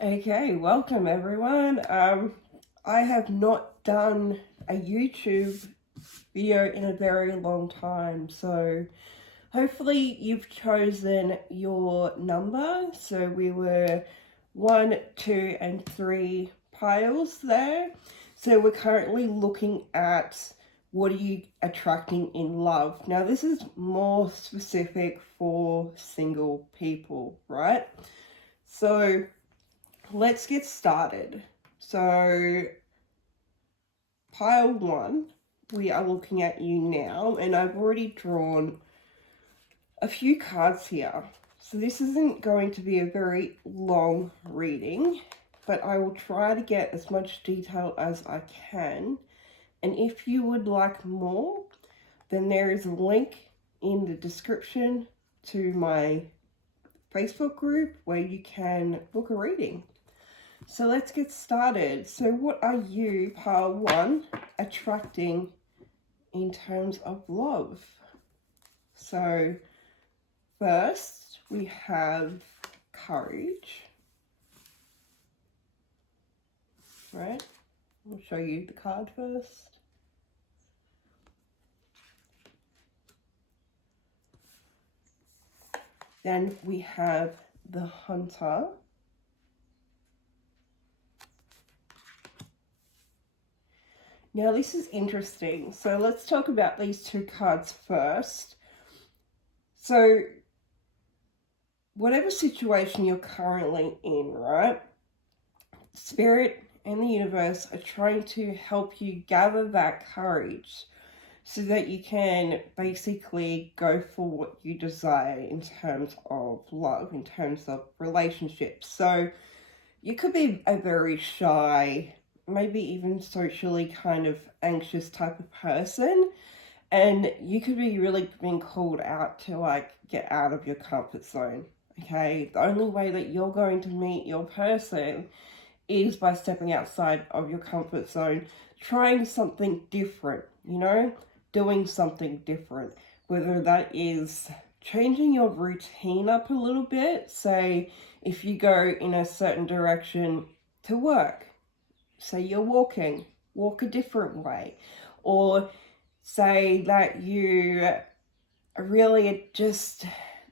Okay, welcome everyone. I have not done a YouTube video in a very long time, so hopefully you've chosen your number. So we were 1, 2, and 3 piles there. So we're currently looking at what are you attracting in love. Now this is more specific for single people, right? So let's get started. So, pile 1, we are looking at you now, and I've already drawn a few cards here. So this isn't going to be a very long reading, but I will try to get as much detail as I can. And if you would like more, then there is a link in the description to my Facebook group where you can book a reading. So let's get started. So what are you, pile 1, attracting in terms of love? So first we have courage, right? I'll show you the card first. Then we have the hunter. Now this is interesting. So let's talk about these two cards first. So whatever situation you're currently in, right? Spirit and the universe are trying to help you gather that courage so that you can basically go for what you desire in terms of love, in terms of relationships. So you could be a very shy, maybe even socially kind of anxious type of person, and you could be really being called out to like get out of your comfort zone. Okay, the only way that you're going to meet your person is by stepping outside of your comfort zone, trying something different, doing something different, whether that is changing your routine up a little bit. Say if you go in a certain direction to work, say you're walking, walk a different way, or say that you really just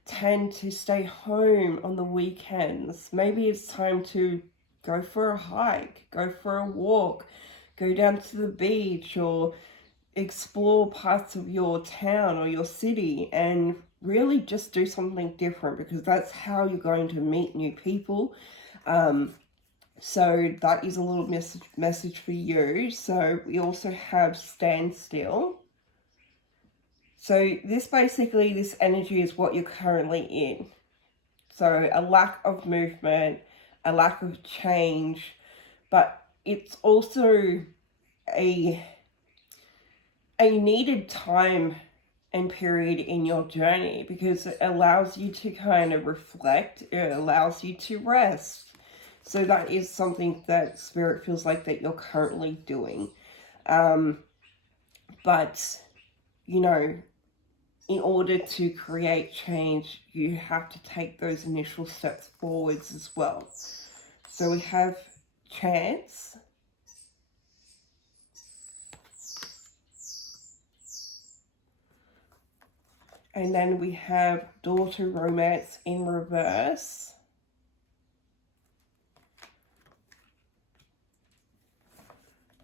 tend to stay home on the weekends. Maybe it's time to go for a hike, go for a walk, go down to the beach, or explore parts of your town or your city and really just do something different, because that's how you're going to meet new people. So that is a little message for you. So we also have stand still. So this energy is what you're currently in. So a lack of movement, a lack of change, but it's also a needed time and period in your journey, because it allows you to kind of reflect, it allows you to rest. So that is something that Spirit feels like that you're currently doing. But, in order to create change, you have to take those initial steps forwards as well. So we have chance. And then we have daughter romance in reverse.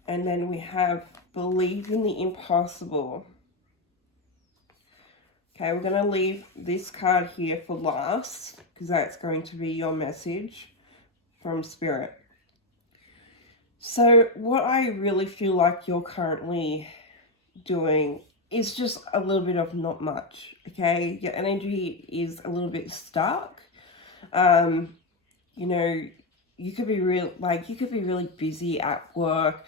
And then we have believe in the impossible. Okay, we're going to leave this card here for last, because that's going to be your message from Spirit. So what I really feel like you're currently doing is just a little bit of not much, okay? Your energy is a little bit stuck. You could be really busy at work.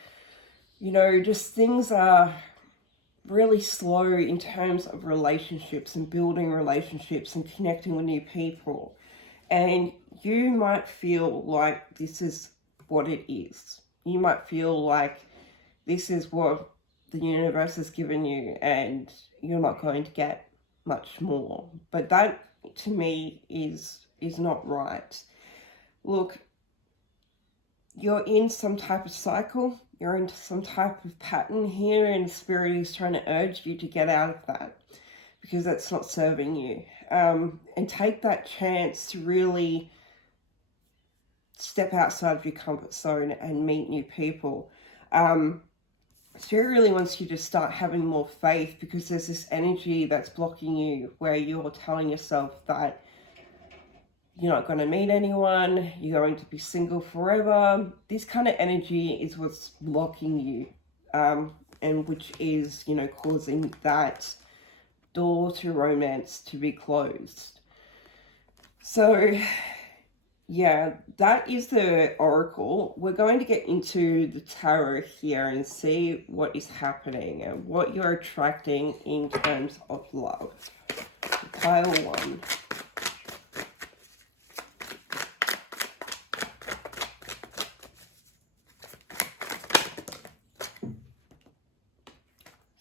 Just things are really slow in terms of relationships and building relationships and connecting with new people. And you might feel like this is what it is. You might feel like this is what the universe has given you and you're not going to get much more. But that, to me, is not right. Look, you're in some type of cycle, you're into some type of pattern here, and Spirit is trying to urge you to get out of that because that's not serving you. And take that chance to really step outside of your comfort zone and meet new people. Spirit really wants you to start having more faith, because there's this energy that's blocking you where you're telling yourself that you're not going to meet anyone, you're going to be single forever. This kind of energy is what's blocking you, and which is, you know, causing that door to romance to be closed. So yeah, that is the oracle. We're going to get into the tarot here and see what is happening and what you're attracting in terms of love. Pile 1.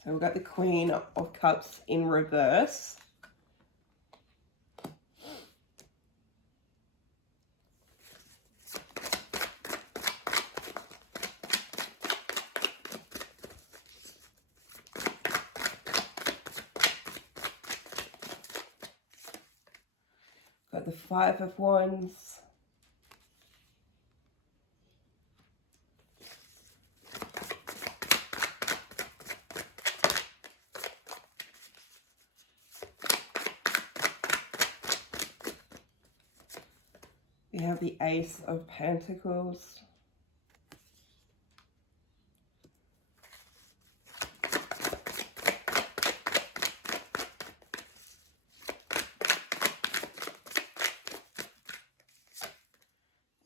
So we've got the Queen of Cups in reverse. Got the Five of Wands. We have the Ace of Pentacles.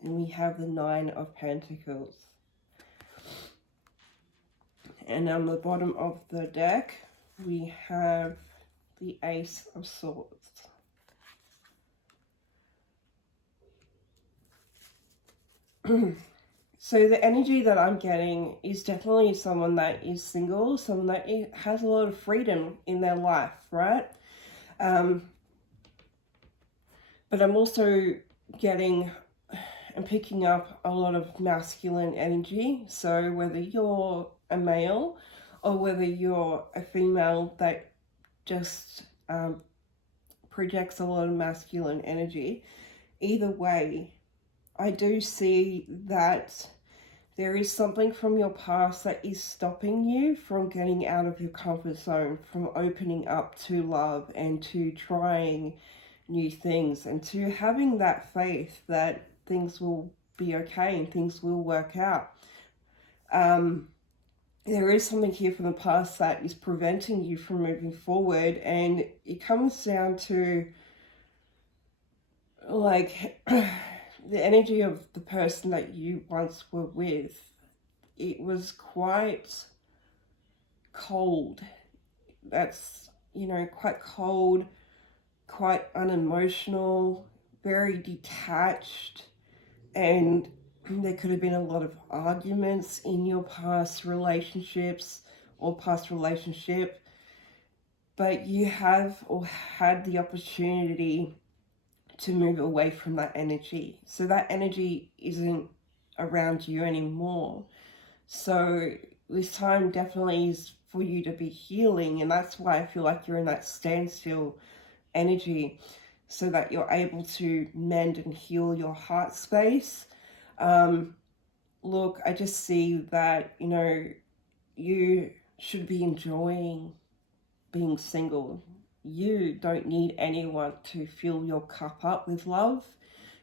And we have the Nine of Pentacles. And on the bottom of the deck, we have the Ace of Swords. So the energy that I'm getting is definitely someone that is single, someone that has a lot of freedom in their life, right? But I'm also getting and picking up a lot of masculine energy. So whether you're a male or whether you're a female that just projects a lot of masculine energy, either way, I do see that there is something from your past that is stopping you from getting out of your comfort zone, from opening up to love and to trying new things and to having that faith that things will be okay and things will work out. There is something here from the past that is preventing you from moving forward, and it comes down to like the energy of the person that you once were with. It was quite cold. That's, you know, quite cold, quite unemotional, very detached, and there could have been a lot of arguments in your past relationships or past relationship, but you have or had the opportunity to move away from that energy. So that energy isn't around you anymore. So this time definitely is for you to be healing, and that's why I feel like you're in that standstill energy, so that you're able to mend and heal your heart space. Look, I just see that, you know, you should be enjoying being single. You don't need anyone to fill your cup up with love.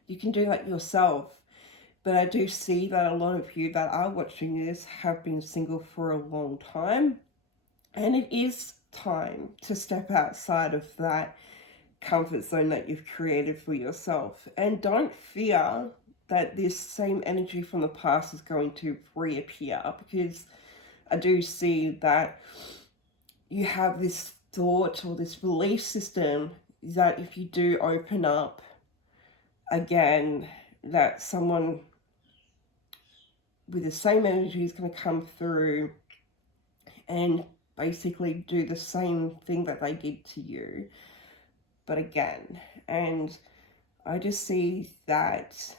You can do that yourself. But I do see that a lot of you that are watching this have been single for a long time. And it is time to step outside of that comfort zone that you've created for yourself. And don't fear that this same energy from the past is going to reappear, because I do see that you have this thought or this belief system that if you do open up again, that someone with the same energy is going to come through and basically do the same thing that they did to you, but again. And I just see that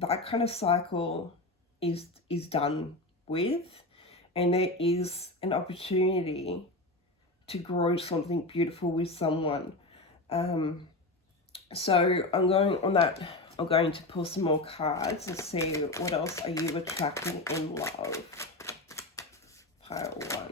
that kind of cycle is done with, and there is an opportunity to grow something beautiful with someone. So I'm going to pull some more cards and see what else are you attracting in love. Pile 1.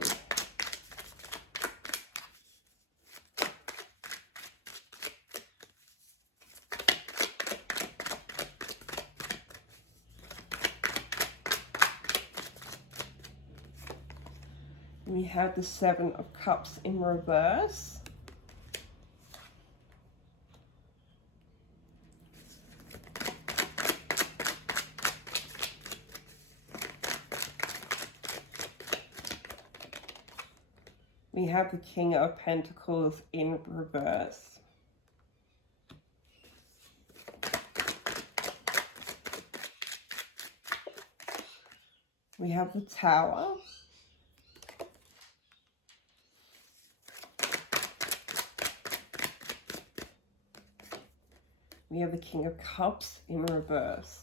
We have the 7 of Cups in reverse. We have the King of Pentacles in reverse. We have the Tower. We have the King of Cups in reverse.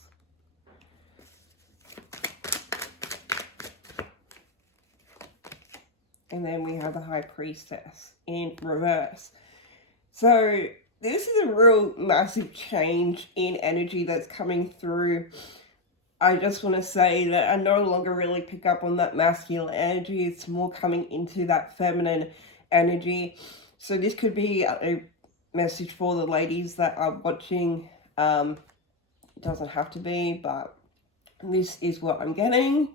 And then we have the High Priestess in reverse. So this is a real massive change in energy that's coming through. I just want to say that I no longer really pick up on that masculine energy. It's more coming into that feminine energy. So this could be a message for the ladies that are watching. It doesn't have to be, but this is what I'm getting.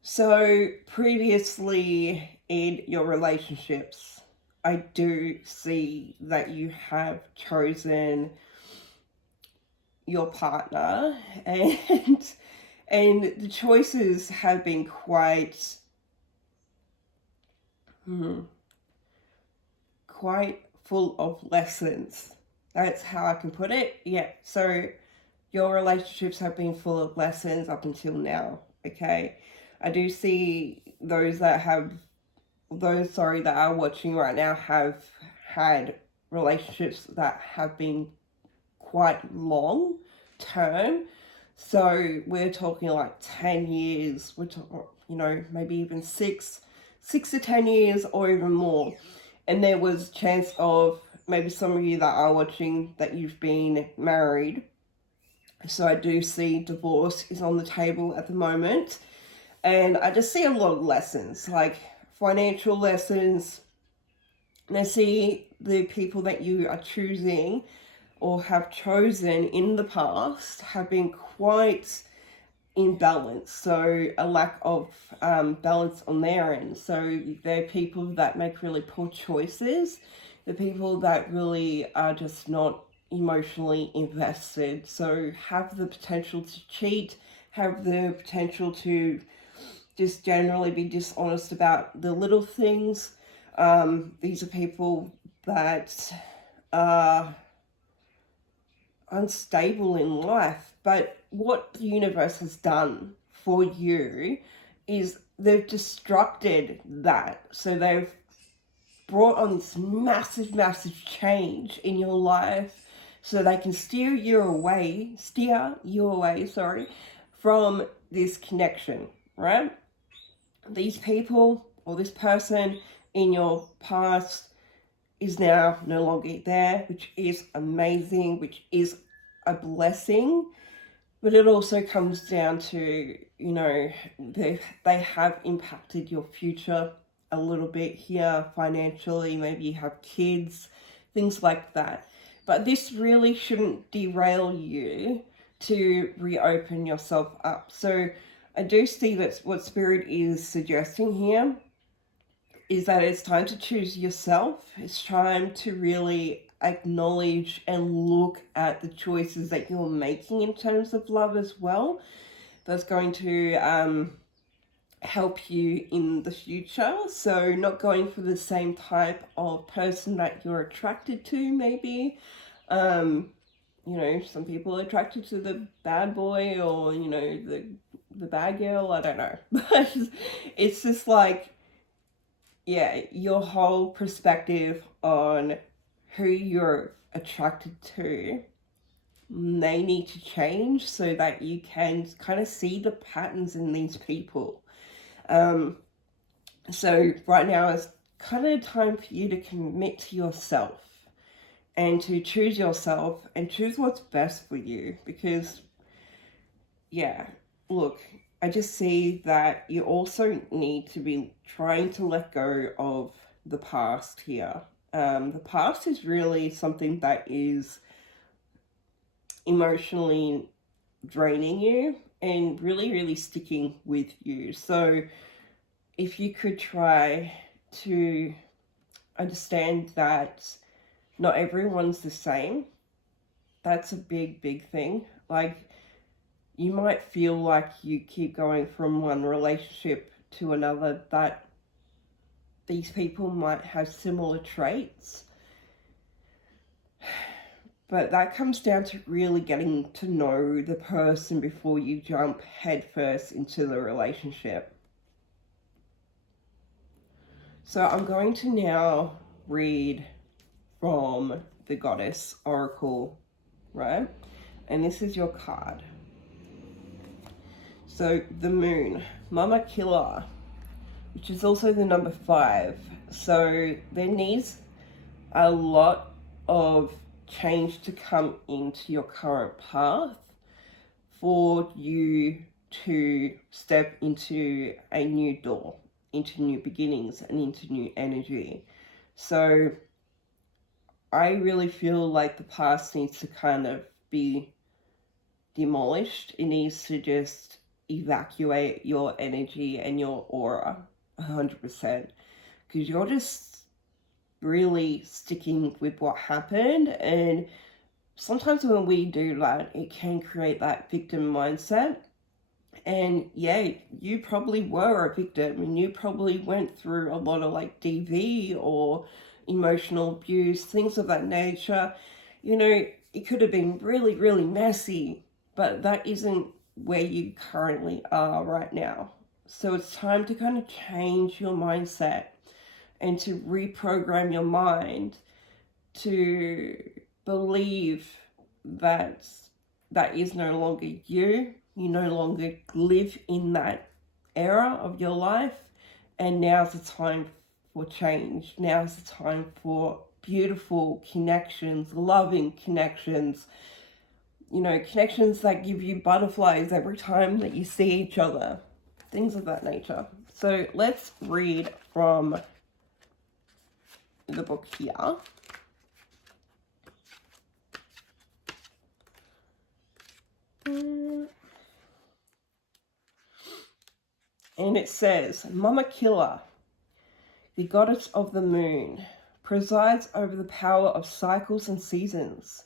So previously in your relationships, I do see that you have chosen your partner, and the choices have been quite full of lessons. That's how I can put it. Yeah, so your relationships have been full of lessons up until now, okay? I do see those that are watching right now have had relationships that have been quite long term. So we're talking like 10 years, we're talking, maybe even 6 to 10 years or even more. And there was a chance of maybe some of you that are watching that you've been married. So I do see divorce is on the table at the moment. And I just see a lot of lessons, like financial lessons. And I see the people that you are choosing or have chosen in the past have been quite imbalanced. So a lack of balance on their end. So they're people that make really poor choices. The people that really are just not emotionally invested. So have the potential to cheat, have the potential to just generally be dishonest about the little things. These are people that are unstable in life, but what the universe has done for you is they've destructed that. So they've brought on this massive change in your life so they can steer you away from this connection, right? These people or this person in your past is now no longer there, which is amazing, which is a blessing. But it also comes down to, they have impacted your future a little bit here financially. Maybe you have kids, things like that. But this really shouldn't derail you to reopen yourself up. So I do see that what Spirit is suggesting here is that it's time to choose yourself. It's time to really acknowledge and look at the choices that you're making in terms of love as well. That's going to help you in the future. So not going for the same type of person that you're attracted to, maybe. Some people are attracted to the bad boy or, the bad girl. I don't know. But it's just like, yeah, your whole perspective on who you're attracted to they need to change so that you can kind of see the patterns in these people. So right now is kind of time for you to commit to yourself and to choose yourself and choose what's best for you. Because, yeah, look, I just see that you also need to be trying to let go of the past here. The past is really something that is emotionally draining you and really, really sticking with you. So if you could try to understand that not everyone's the same, that's a big, big thing. Like, you might feel like you keep going from one relationship to another, that these people might have similar traits. But that comes down to really getting to know the person before you jump headfirst into the relationship. So I'm going to now read from the Goddess Oracle, right? And this is your card. So the Moon, Mama Killer, which is also the number 5. So there needs a lot of change to come into your current path for you to step into a new door, into new beginnings and into new energy. So I really feel like the past needs to kind of be demolished. It needs to just evacuate your energy and your aura 100%, because you're just really sticking with what happened. And sometimes when we do that, it can create that victim mindset. And yeah, you probably were a victim and you probably went through a lot of like DV or emotional abuse, things of that nature. You know, it could have been really, really messy, but that isn't where you currently are right now. So it's time to kind of change your mindset and to reprogram your mind to believe that that is no longer you. You no longer live in that era of your life, and now's the time for change. Now's the time for beautiful connections, loving connections, you know, connections that give you butterflies every time that you see each other, things of that nature. So let's read from the book here. And it says, Mama Killer, the goddess of the moon, presides over the power of cycles and seasons.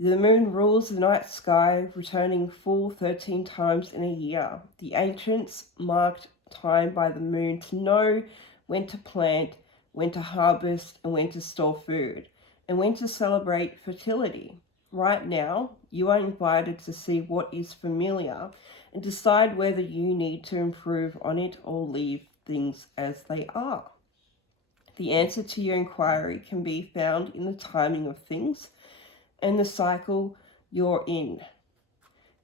The moon rules the night sky, returning full 13 times in a year. The ancients marked time by the moon to know when to plant, when to harvest, and when to store food, and when to celebrate fertility. Right now, you are invited to see what is familiar and decide whether you need to improve on it or leave things as they are. The answer to your inquiry can be found in the timing of things and the cycle you're in.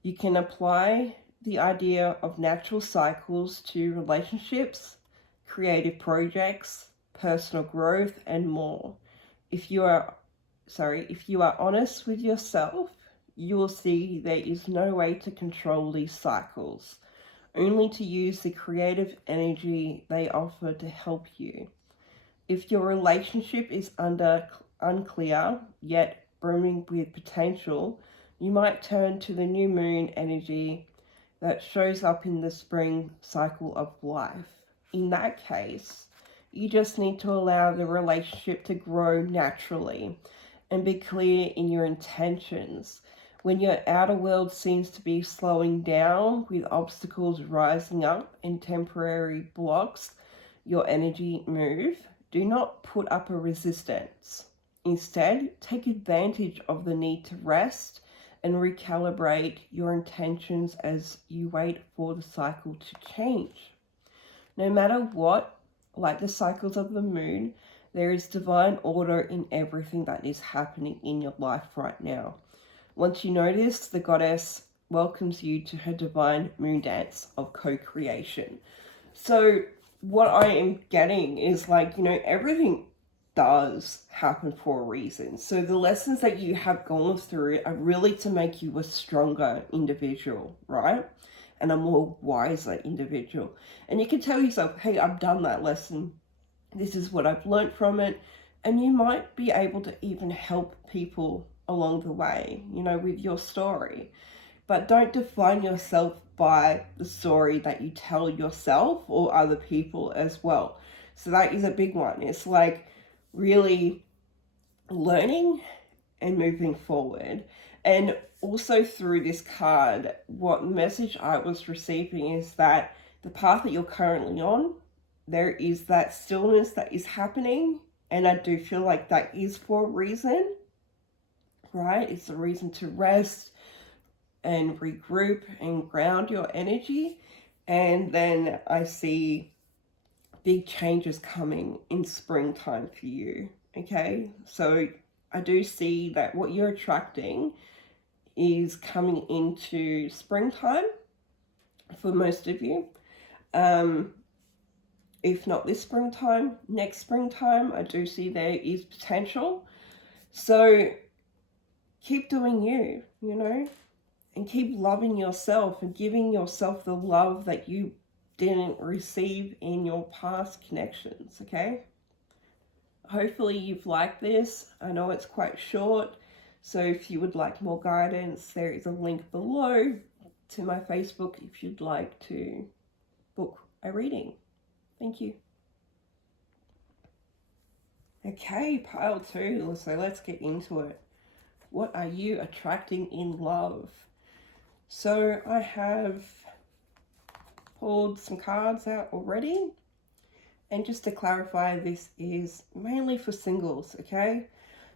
You can apply the idea of natural cycles to relationships, creative projects, personal growth, and more. If you are honest with yourself, you will see there is no way to control these cycles, only to use the creative energy they offer to help you. If your relationship is unclear, yet brimming with potential, you might turn to the new moon energy that shows up in the spring cycle of life. In that case, you just need to allow the relationship to grow naturally and be clear in your intentions. When your outer world seems to be slowing down with obstacles rising up and temporary blocks your energy move, do not put up a resistance. Instead, take advantage of the need to rest and recalibrate your intentions as you wait for the cycle to change. No matter what, like the cycles of the moon, there is divine order in everything that is happening in your life right now. Once you notice, the goddess welcomes you to her divine moon dance of co-creation. So what I am getting is like, everything does happen for a reason. So the lessons that you have gone through are really to make you a stronger individual, right? And a more wiser individual. And you can tell yourself, hey, I've done that lesson. This is what I've learned from it. And you might be able to even help people along the way, with your story. But don't define yourself by the story that you tell yourself or other people as well. So that is a big one. It's like really learning and moving forward. And also through this card, what message I was receiving is that the path that you're currently on, there is that stillness that is happening. And I do feel like that is for a reason, right? It's a reason to rest and regroup and ground your energy. And then I see big changes coming in springtime for you. Okay, so I do see that what you're attracting is coming into springtime for most of you. If not this springtime, next springtime, I do see there is potential. So keep doing you, and keep loving yourself and giving yourself the love that you didn't receive in your past connections, okay? Hopefully you've liked this. I know it's quite short, so if you would like more guidance, there is a link below to my Facebook if you'd like to book a reading. Thank you. Okay, pile 2, so let's get into it. What are you attracting in love? So I have pulled some cards out already. And just to clarify, this is mainly for singles, okay?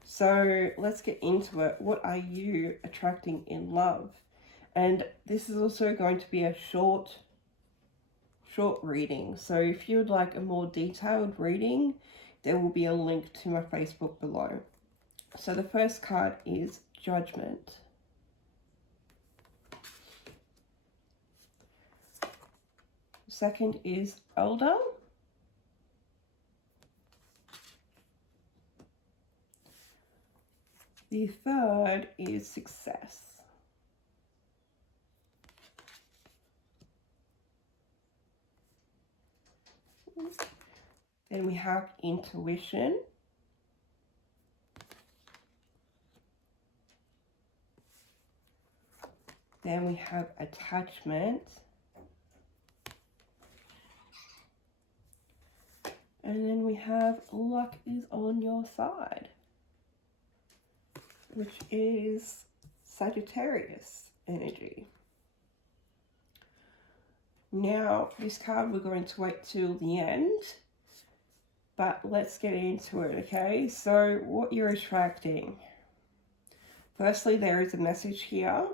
So let's get into it. What are you attracting in love? And this is also going to be a short reading. So if you would like a more detailed reading, there will be a link to my Facebook below. So the first card is Judgment. Second is Elder. The third is Success. Then we have Intuition. Then we have Attachment. And then we have Luck is on your side, which is Sagittarius energy. Now, this card we're going to wait till the end, but let's get into it, okay? So, what you're attracting. Firstly, there is a message here,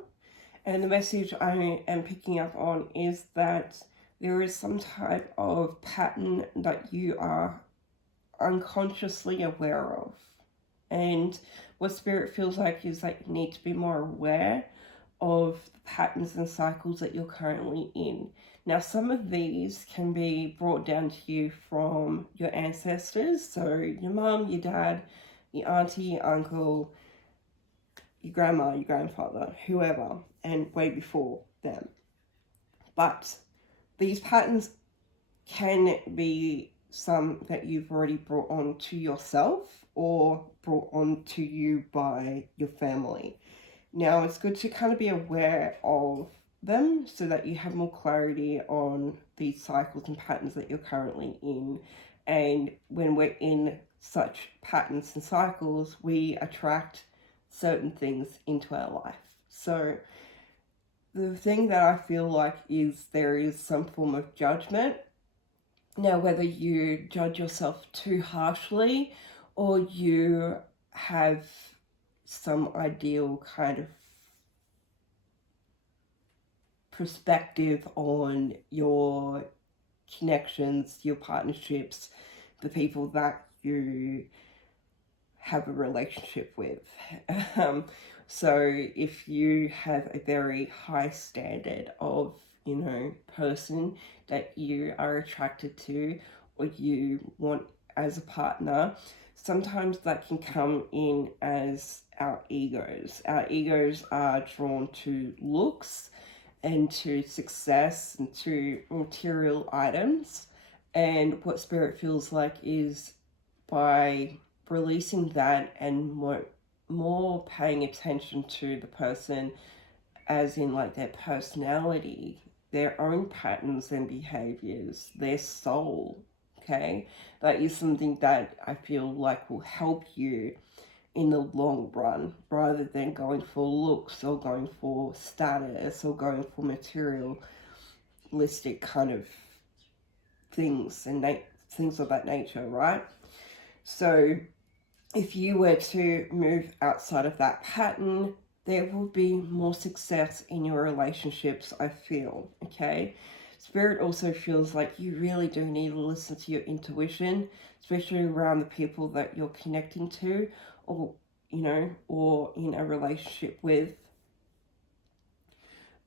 and the message I am picking up on is that there is some type of pattern that you are unconsciously aware of. And what Spirit feels like is that you need to be more aware of the patterns and cycles that you're currently in. Now, some of these can be brought down to you from your ancestors. So your mum, your dad, your auntie, your uncle, your grandma, your grandfather, whoever, and way before them. But these patterns can be some that you've already brought on to yourself or brought on to you by your family. Now, it's good to kind of be aware of them so that you have more clarity on these cycles and patterns that you're currently in. And when we're in such patterns and cycles, we attract certain things into our life. So the thing that I feel like is there is some form of judgment. Now, whether you judge yourself too harshly or you have some ideal kind of perspective on your connections, your partnerships, the people that you have a relationship with. So if you have a very high standard of, person that you are attracted to or you want as a partner, sometimes that can come in as our egos. Our egos are drawn to looks and to success and to material items. And what spirit feels like is by releasing that and more paying attention to the person, as in like their personality, their own patterns and behaviors, their soul. Okay, that is something that I feel like will help you in the long run, rather than going for looks or going for status or going for materialistic kind of things and things of that nature, right? So if you were to move outside of that pattern, there will be more success in your relationships, I feel, okay? Spirit also feels like you really do need to listen to your intuition, especially around the people that you're connecting to, or, or in a relationship with.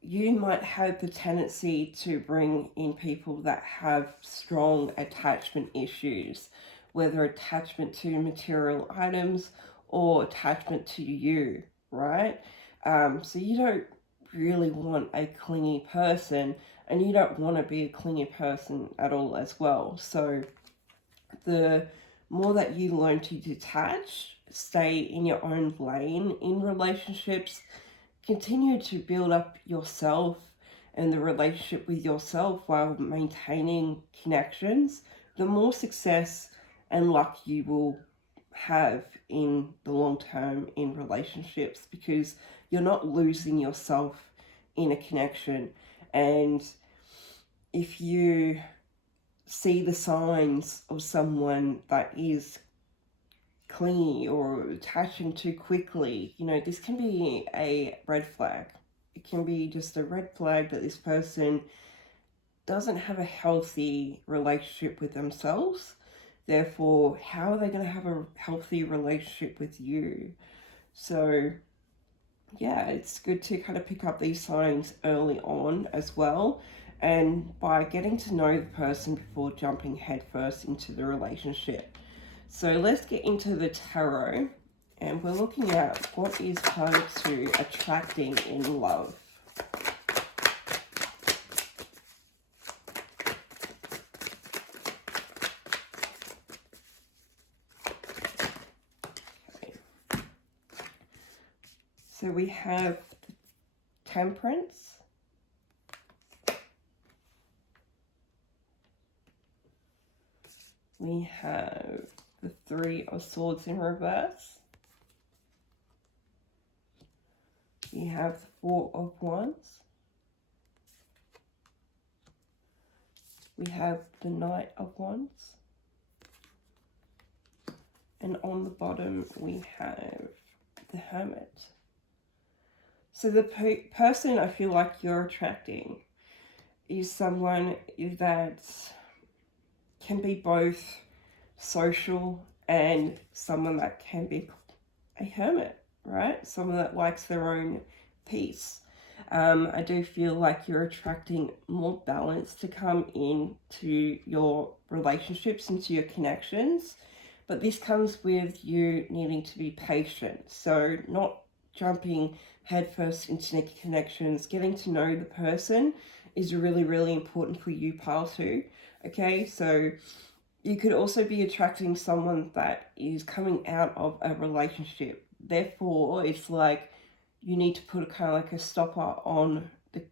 You might have the tendency to bring in people that have strong attachment issues, whether attachment to material items or attachment to you, right? So you don't really want a clingy person, and you don't want to be a clingy person at all as well. So the more that you learn to detach, stay in your own lane in relationships, continue to build up yourself and the relationship with yourself while maintaining connections, the more success and luck you will have in the long term in relationships, because you're not losing yourself in a connection. And if you see the signs of someone that is clingy or attaching too quickly, this can be a red flag. It can be just a red flag that this person doesn't have a healthy relationship with themselves. Therefore, how are they going to have a healthy relationship with you? So yeah, it's good to kind of pick up these signs early on as well, and by getting to know the person before jumping headfirst into the relationship. So let's get into the tarot, and we're looking at what is hard to attracting in love. Okay. So we have Temperance, we have the Three of Swords in reverse, we have the Four of Wands, we have the Knight of Wands, and on the bottom we have the Hermit. So the person I feel like you're attracting is someone that can be both social and someone that can be a hermit, right? Someone that likes their own peace. I do feel like you're attracting more balance to come into your relationships, into your connections, but this comes with you needing to be patient. So not jumping headfirst into connections. Getting to know the person is really, really important for you, pile 2. Okay, so you could also be attracting someone that is coming out of a relationship. Therefore, it's like you need to put kind of like a stopper on the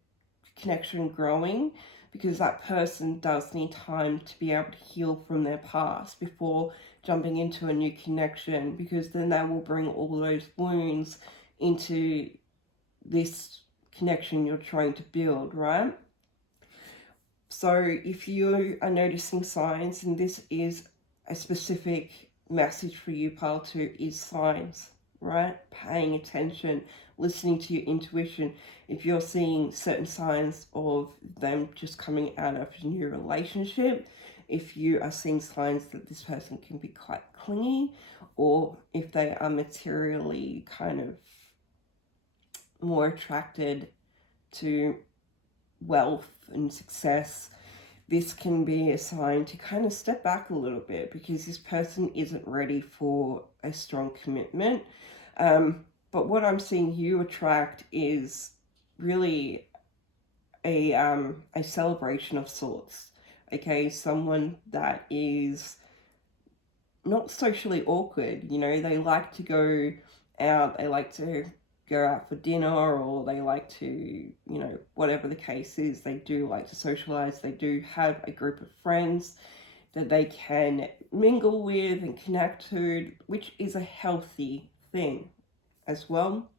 connection growing, because that person does need time to be able to heal from their past before jumping into a new connection, because then they will bring all those wounds into this connection you're trying to build, right? So if you are noticing signs, and this is a specific message for you, pile 2, is signs, right? Paying attention, listening to your intuition. If you're seeing certain signs of them just coming out of a new relationship, if you are seeing signs that this person can be quite clingy, or if they are materially kind of more attracted to wealth and success, this can be a sign to kind of step back a little bit, because this person isn't ready for a strong commitment. But what I'm seeing you attract is really a celebration of sorts. Okay, someone that is not socially awkward. You know, they like to go out, they like to go out for dinner, or they like to, you know, whatever the case is, they do like to socialize. They do have a group of friends that they can mingle with and connect to, which is a healthy thing as well.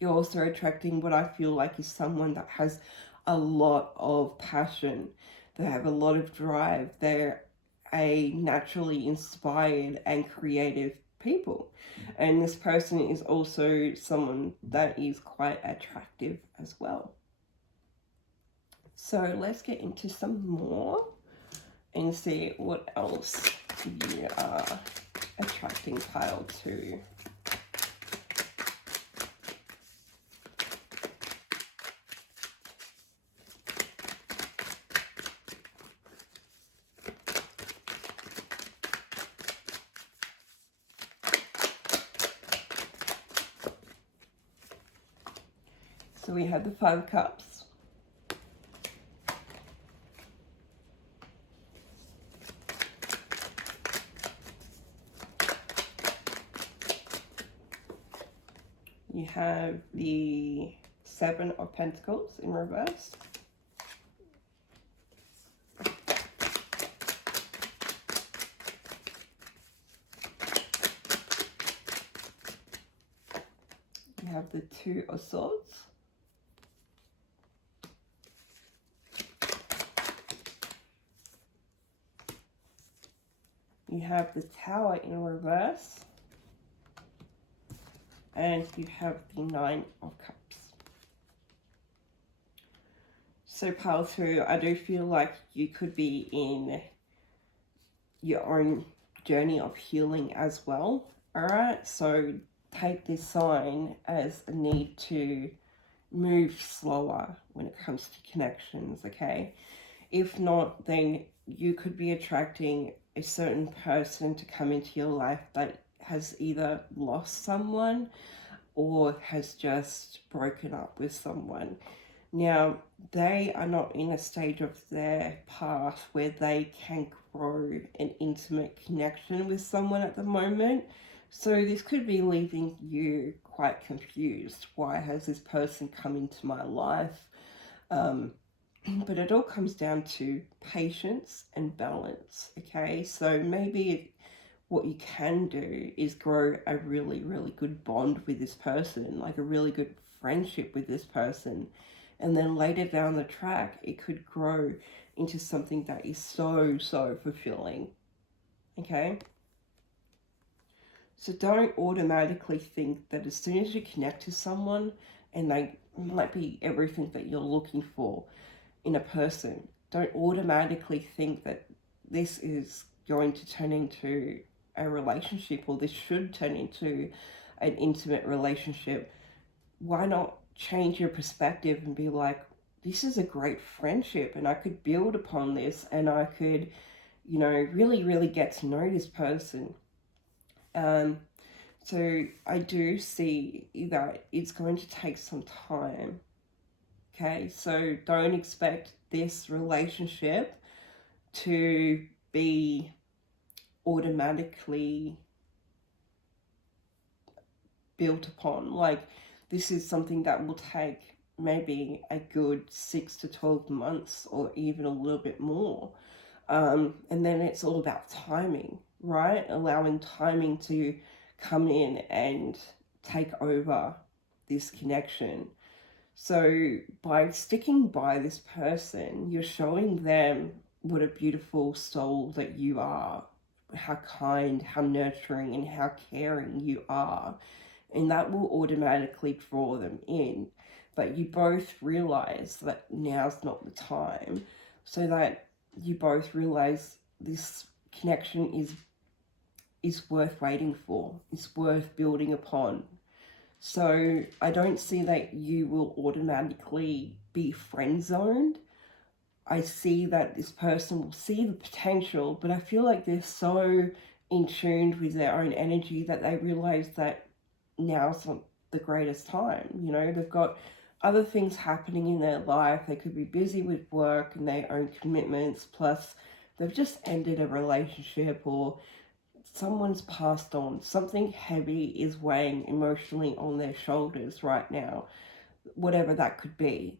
You're also attracting what I feel like is someone that has a lot of passion. They have a lot of drive. They're a naturally inspired and creative people. And this person is also someone that is quite attractive as well. So let's get into some more and see what else you are attracting, pile 2. So we have the 5 of Cups. You have the 7 of Pentacles in reverse. You have the 2 of Swords. You have the Tower in reverse. And you have the 9 of Cups. So pile 2, I do feel like you could be in your own journey of healing as well. Alright, so take this sign as a need to move slower when it comes to connections, okay? If not, then you could be attracting a certain person to come into your life that has either lost someone or has just broken up with someone. Now, they are not in a stage of their path where they can grow an intimate connection with someone at the moment. So this could be leaving you quite confused. Why has this person come into my life? But it all comes down to patience and balance, okay? So maybe what you can do is grow a really, really good bond with this person, like a really good friendship with this person. And then later down the track, it could grow into something that is so, so fulfilling, okay? So don't automatically think that as soon as you connect to someone and they might be everything that you're looking for in a person, don't automatically think that this is going to turn into a relationship, or this should turn into an intimate relationship. Why not change your perspective and be like, this is a great friendship and I could build upon this, and I could, you know, really, really get to know this person. So I do see that it's going to take some time. Okay, so don't expect this relationship to be automatically built upon. Like, this is something that will take maybe a good 6 to 12 months or even a little bit more. And then it's all about timing, right? Allowing timing to come in and take over this connection. So by sticking by this person, you're showing them what a beautiful soul that you are, how kind, how nurturing, and how caring you are. And that will automatically draw them in. But you both realize that now's not the time, so that you both realize this connection is worth waiting for, is worth building upon. So I don't see that you will automatically be friend zoned. I see that this person will see the potential, but I feel like they're so in tune with their own energy that they realize that now's not the greatest time. You know, they've got other things happening in their life. They could be busy with work and their own commitments, plus they've just ended a relationship, or someone's passed on. Something heavy is weighing emotionally on their shoulders right now, whatever that could be.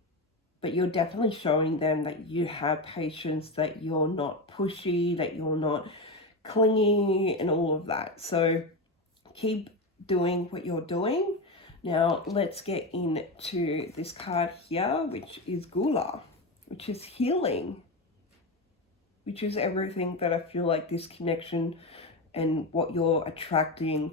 But you're definitely showing them that you have patience, that you're not pushy, that you're not clingy and all of that. So keep doing what you're doing. Now let's get into this card here, which is Gula, which is healing, which is everything that I feel like this connection and what you're attracting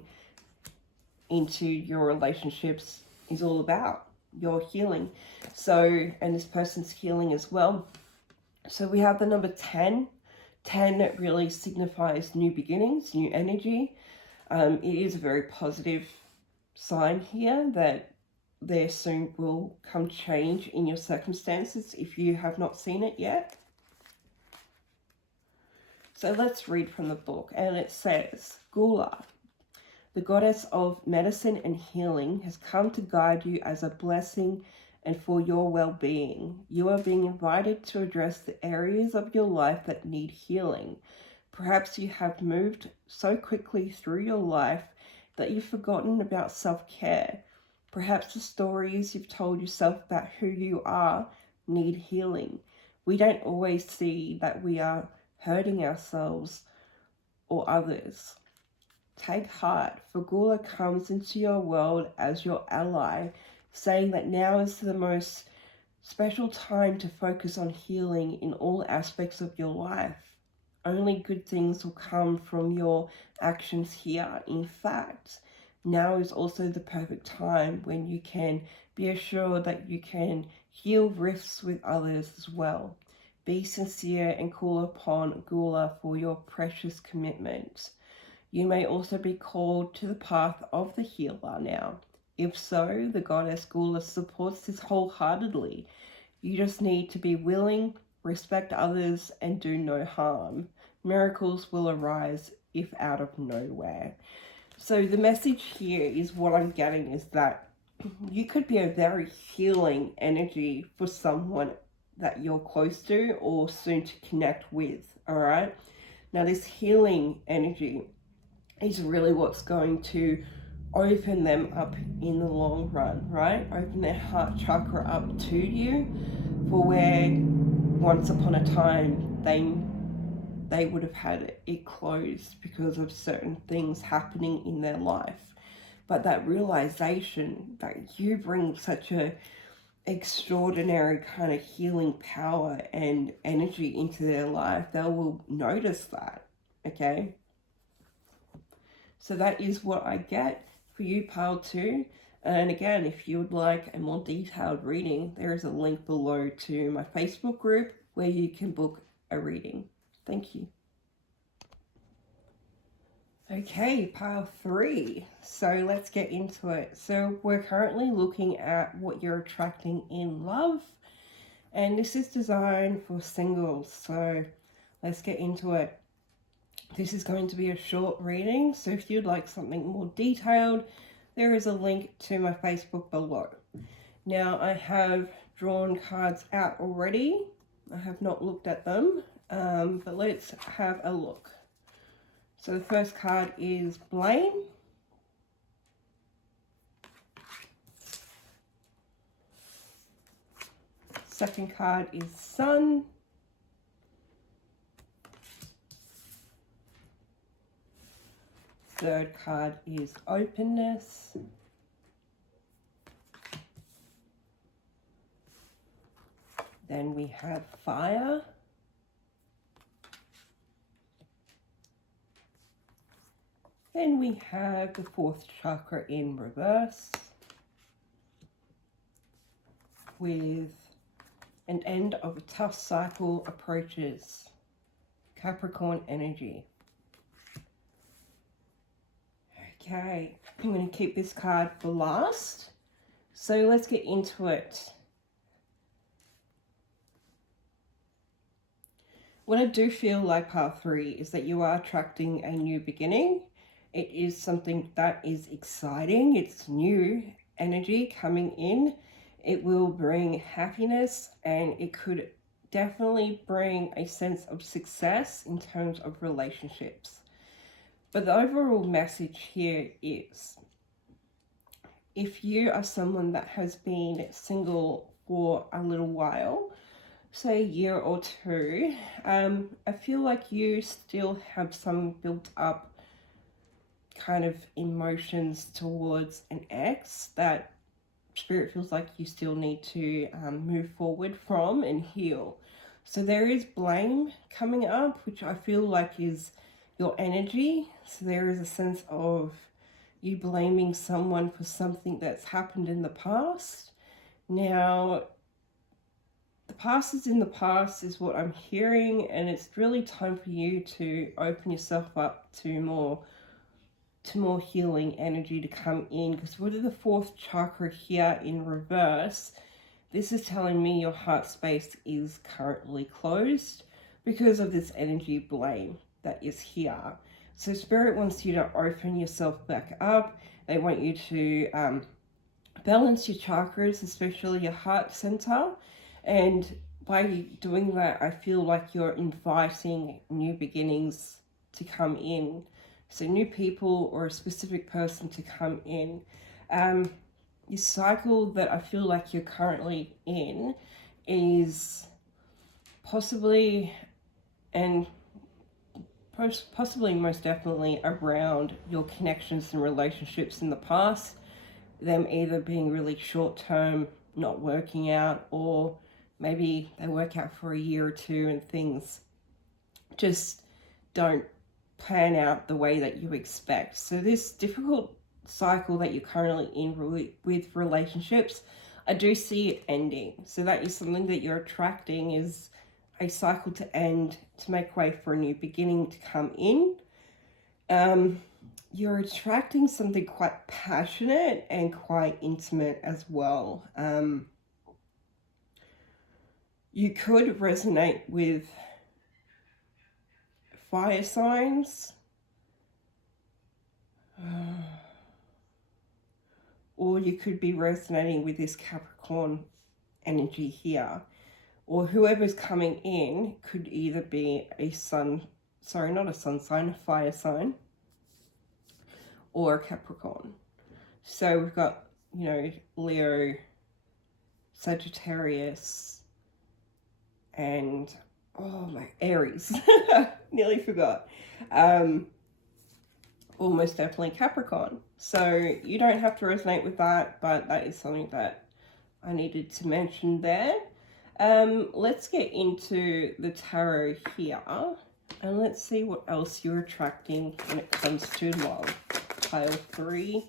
into your relationships is all about. Your healing. So, and this person's healing as well. So we have the number 10. 10 really signifies new beginnings, new energy. It is a very positive sign here that there soon will come change in your circumstances if you have not seen it yet. So let's read from the book, and it says, Gula, the goddess of medicine and healing, has come to guide you as a blessing and for your well-being. You are being invited to address the areas of your life that need healing. Perhaps you have moved so quickly through your life that you've forgotten about self-care. Perhaps the stories you've told yourself about who you are need healing. We don't always see that we are hurting ourselves or others. Take heart, for Gula comes into your world as your ally, saying that now is the most special time to focus on healing in all aspects of your life. Only good things will come from your actions here. In fact, now is also the perfect time when you can be assured that you can heal rifts with others as well. Be sincere and call upon Gula for your precious commitment. You may also be called to the path of the healer now. If so, the goddess Gula supports this wholeheartedly. You just need to be willing, respect others, and do no harm. Miracles will arise if out of nowhere. So the message here is, what I'm getting is that you could be a very healing energy for someone that you're close to or soon to connect with, all right? Now this healing energy is really what's going to open them up in the long run, right? Open their heart chakra up to you, for where once upon a time they would have had it closed because of certain things happening in their life. But that realization that you bring such a extraordinary kind of healing power and energy into their life, they will notice that, okay? So that is what I get for you, pile 2. And again, if you would like a more detailed reading, there is a link below to my Facebook group where you can book a reading. Thank you. Okay, pile 3. So let's get into it. So we're currently looking at what you're attracting in love. And this is designed for singles. So let's get into it. This is going to be a short reading, so if you'd like something more detailed, there is a link to my Facebook below. Now, I have drawn cards out already. I have not looked at them, but let's have a look. So the first card is blame. Second card is sun. Third card is openness. Then we have fire. Then we have the fourth chakra in reverse with an end of a tough cycle approaches. Capricorn energy. Okay, I'm going to keep this card for last. So let's get into it. What I do feel like part 3 is that you are attracting a new beginning. It is something that is exciting. It's new energy coming in. It will bring happiness, and it could definitely bring a sense of success in terms of relationships. But the overall message here is, if you are someone that has been single for a little while, say a year or two, I feel like you still have some built up kind of emotions towards an ex that Spirit feels like you still need to move forward from and heal. So there is blame coming up, which I feel like is your energy. So there is a sense of you blaming someone for something that's happened in the past. Now, the past is in the past is what I'm hearing, and it's really time for you to open yourself up to more healing energy to come in, because with the 4th chakra here in reverse, this is telling me your heart space is currently closed because of this energy blame that is here. So Spirit wants you to open yourself back up. They want you to balance your chakras, especially your heart center. And by doing that, I feel like you're inviting new beginnings to come in. So new people or a specific person to come in. This cycle that I feel like you're currently in is possibly, and possibly most definitely, around your connections and relationships in the past. Them either being really short term, not working out, or maybe they work out for a year or two and things just don't plan out the way that you expect. So this difficult cycle that you're currently in with relationships, I do see it ending. So that is something that you're attracting, is a cycle to end, to make way for a new beginning to come in. You're attracting something quite passionate and quite intimate as well. You could resonate with fire signs, or you could be resonating with this Capricorn energy here, or whoever's coming in could either be a not a sun sign, a fire sign, or a Capricorn. So we've got, Leo, Sagittarius, and Aries. Nearly forgot. Almost definitely Capricorn. So you don't have to resonate with that, but that is something that I needed to mention there. Let's get into the tarot here, and let's see what else you're attracting when it comes to love. Pile 3.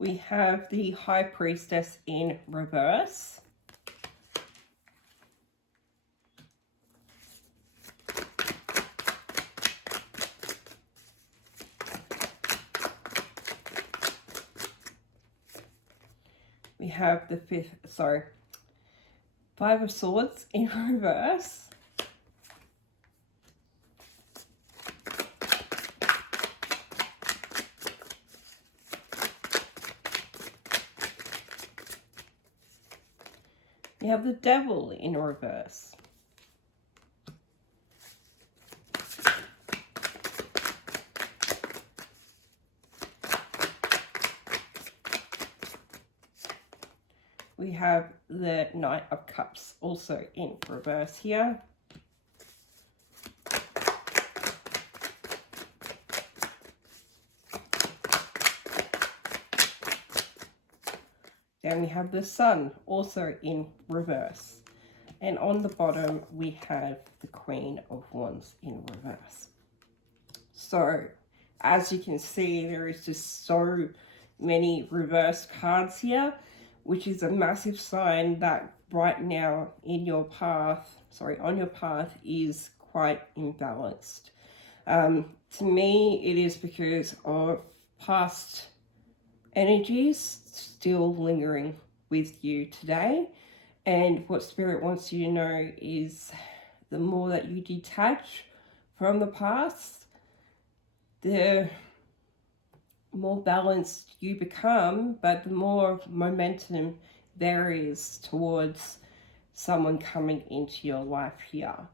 We have the High Priestess in reverse. We have the 5 of Swords in reverse. We have the Devil in reverse. We have the Knight of Cups also in reverse here. Then we have the Sun also in reverse. And on the bottom, we have the Queen of Wands in reverse. So, as you can see, there is just so many reverse cards here, which is a massive sign that right now in your path, on your path, is quite imbalanced. To me, it is because of past energies still lingering with you today. And what Spirit wants you to know is the more that you detach from the past, the more balanced you become, but the more momentum there is towards someone coming into your life here.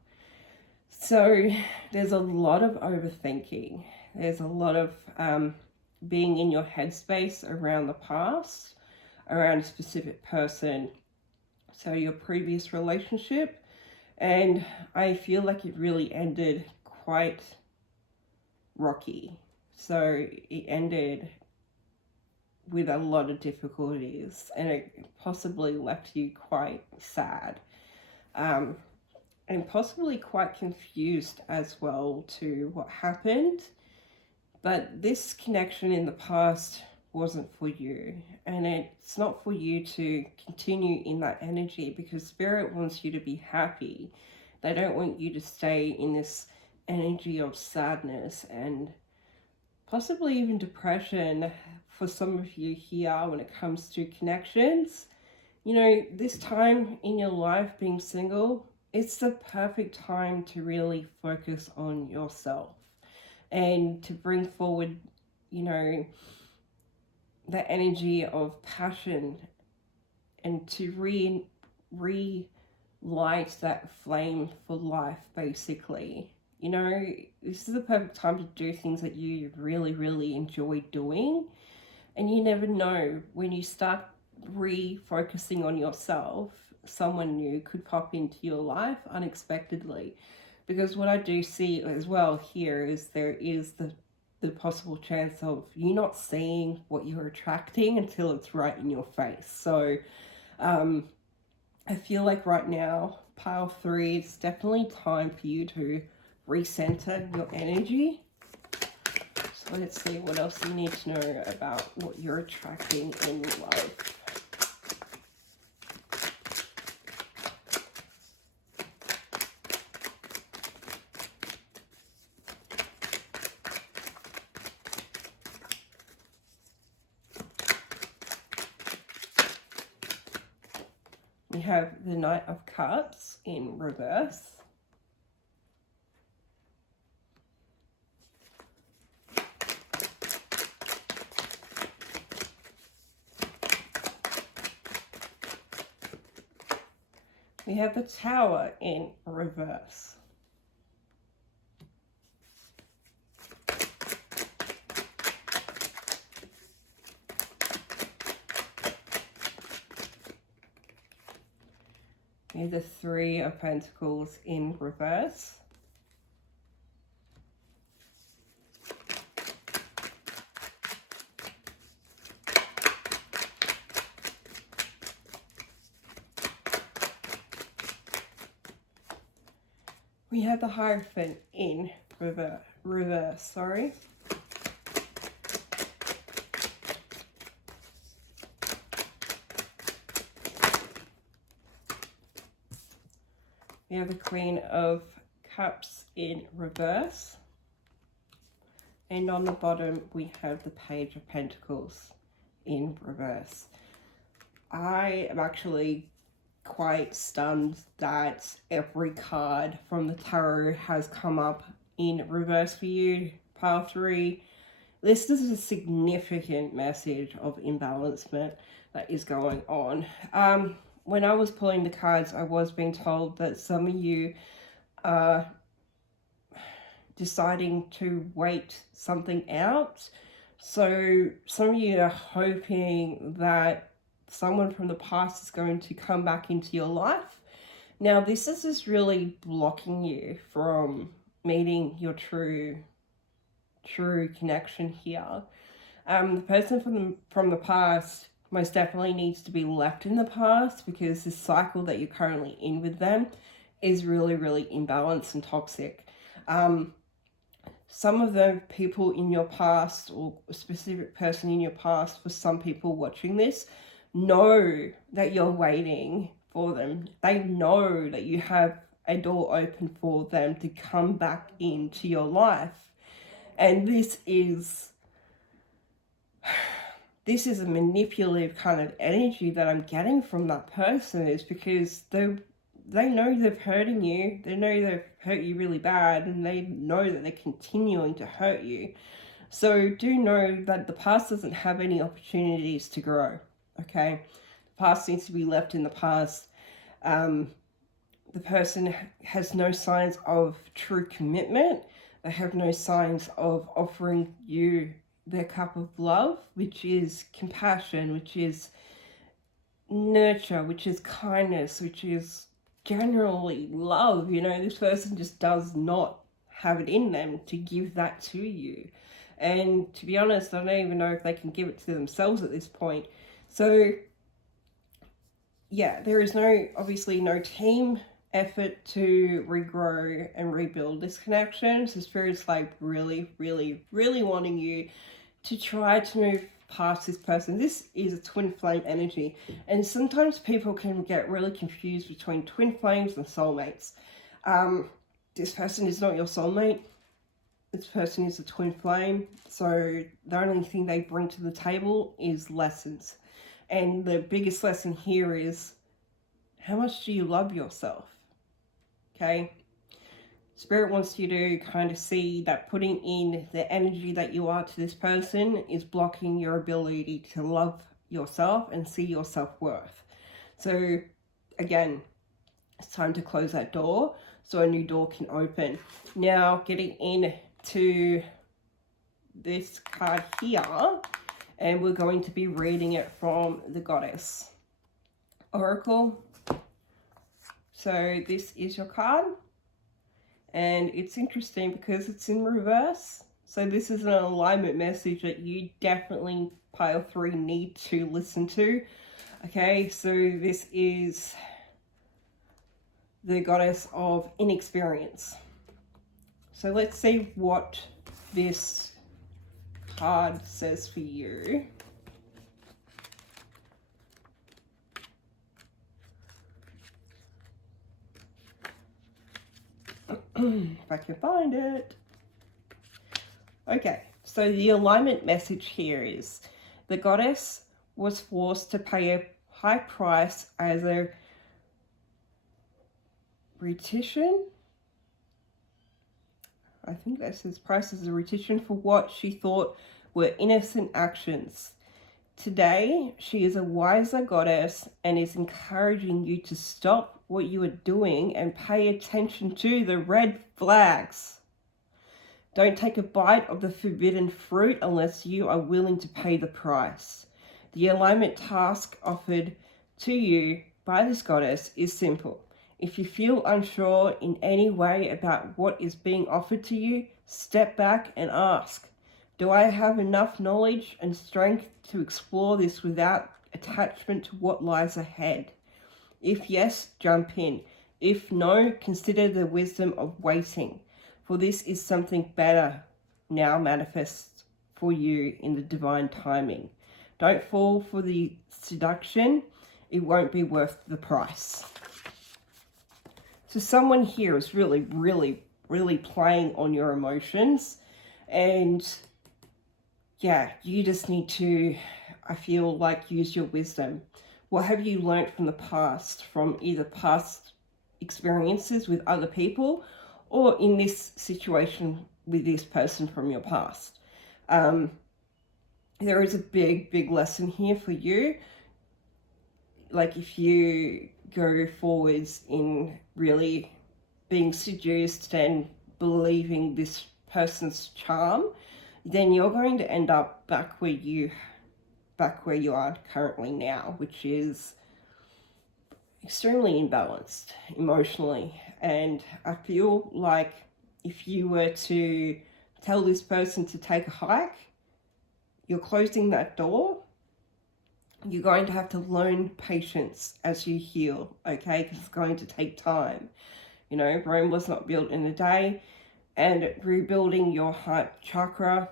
So there's a lot of overthinking. There's a lot of being in your headspace around the past, around a specific person, so your previous relationship. And I feel like it really ended quite rocky. So it ended with a lot of difficulties, and it possibly left you quite sad. And possibly quite confused as well to what happened. But this connection in the past wasn't for you, and it's not for you to continue in that energy, because Spirit wants you to be happy. They don't want you to stay in this energy of sadness and possibly even depression for some of you here when it comes to connections. You know, this time in your life being single, it's the perfect time to really focus on yourself and to bring forward, you know, the energy of passion, and to relight that flame for life, basically. You know, this is the perfect time to do things that you really, really enjoy doing. And you never know, when you start refocusing on yourself, someone new could pop into your life unexpectedly. Because what I do see as well here is there is the possible chance of you not seeing what you're attracting until it's right in your face. So I feel like right now, pile 3, it's definitely time for you to recenter your energy. So let's see what else you need to know about what you're attracting in love. We have the Knight of Cups in reverse. We have the Tower in reverse. We have the Three of Pentacles in reverse. We have the Hierophant in reverse, sorry. We have the Queen of Cups in reverse. And on the bottom, we have the Page of Pentacles in reverse. I am actually quite stunned that every card from the tarot has come up in reverse for you, pile 3. This is a significant message of imbalancement that is going on. When I was pulling the cards, I was being told that some of you are deciding to wait something out. So some of you are hoping that someone from the past is going to come back into your life. Now, this is just really blocking you from meeting your true connection here. The person from the past most definitely needs to be left in the past, because the cycle that you're currently in with them is really, really imbalanced and toxic. Some of the people in your past, or a specific person in your past, for some people watching this, know that you're waiting for them. They know that you have a door open for them to come back into your life. And this is a manipulative kind of energy that I'm getting from that person, is because they know they're hurting you. They know they've hurt you really bad, and they know that they're continuing to hurt you. So do know that the past doesn't have any opportunities to grow, okay? The past needs to be left in the past. The person has no signs of true commitment. They have no signs of offering you their cup of love, which is compassion, which is nurture, which is kindness, which is generally love. You know, this person just does not have it in them to give that to you. And to be honest, I don't even know if they can give it to themselves at this point. So yeah, there is obviously no team effort to regrow and rebuild this connection. So Spirit's like really, really, really wanting you to try to move past this person. This is a twin flame energy, and sometimes people can get really confused between twin flames and soulmates. This person is not your soulmate. This person is a twin flame, so the only thing they bring to the table is lessons. And the biggest lesson here is, how much do you love yourself? Okay? Spirit wants you to kind of see that putting in the energy that you are to this person is blocking your ability to love yourself and see your self-worth. So again, it's time to close that door so a new door can open. Now, getting into this card here, and we're going to be reading it from the Goddess Oracle. So this is your card. And it's interesting because it's in reverse. So this is an alignment message that you definitely, pile 3, need to listen to. Okay, so this is the Goddess of Inexperience. So let's see what this card says for you. If I can find it. Okay, so the alignment message here is, the goddess was forced to pay a high price as a retition. I think that says price as a retition for what she thought were innocent actions. Today, she is a wiser goddess and is encouraging you to stop what you are doing and pay attention to the red flags. Don't take a bite of the forbidden fruit unless you are willing to pay the price. The alignment task offered to you by this goddess is simple. If you feel unsure in any way about what is being offered to you, step back and ask, do I have enough knowledge and strength to explore this without attachment to what lies ahead? If yes, jump in. If no, consider the wisdom of waiting, for this is something better now manifests for you in the divine timing. Don't fall for the seduction. It won't be worth the price. So someone here is really, really, really playing on your emotions, and yeah, you just need to, I feel like, use your wisdom. What have you learned from the past, from either past experiences with other people, or in this situation with this person from your past? There is a big, big lesson here for you. Like, if you go forwards in really being seduced and believing this person's charm, then you're going to end up back where you are currently now, which is extremely imbalanced emotionally. And I feel like if you were to tell this person to take a hike, you're closing that door You're going to have to learn patience as you heal, okay? Because it's going to take time. You know, Rome was not built in a day, and rebuilding your heart chakra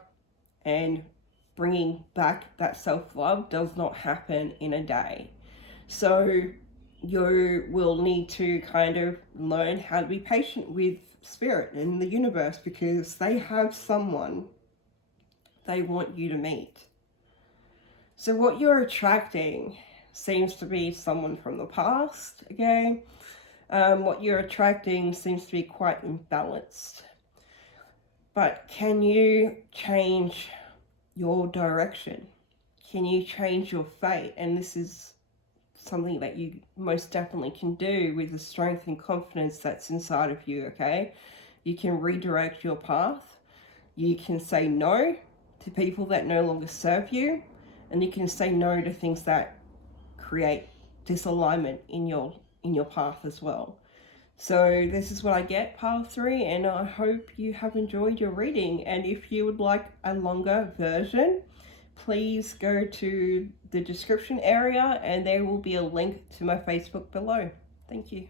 and bringing back that self-love does not happen in a day. So you will need to kind of learn how to be patient with spirit and the universe, because they have someone they want you to meet. So what you're attracting seems to be someone from the past, okay? What you're attracting seems to be quite imbalanced. But can you change your direction? Can you change your fate? And this is something that you most definitely can do with the strength and confidence that's inside of you, okay? You can redirect your path. You can say no to people that no longer serve you. And you can say no to things that create disalignment in your path as well. So this is what I get, pile 3, and I hope you have enjoyed your reading. And if you would like a longer version, please go to the description area and there will be a link to my Facebook below. Thank you.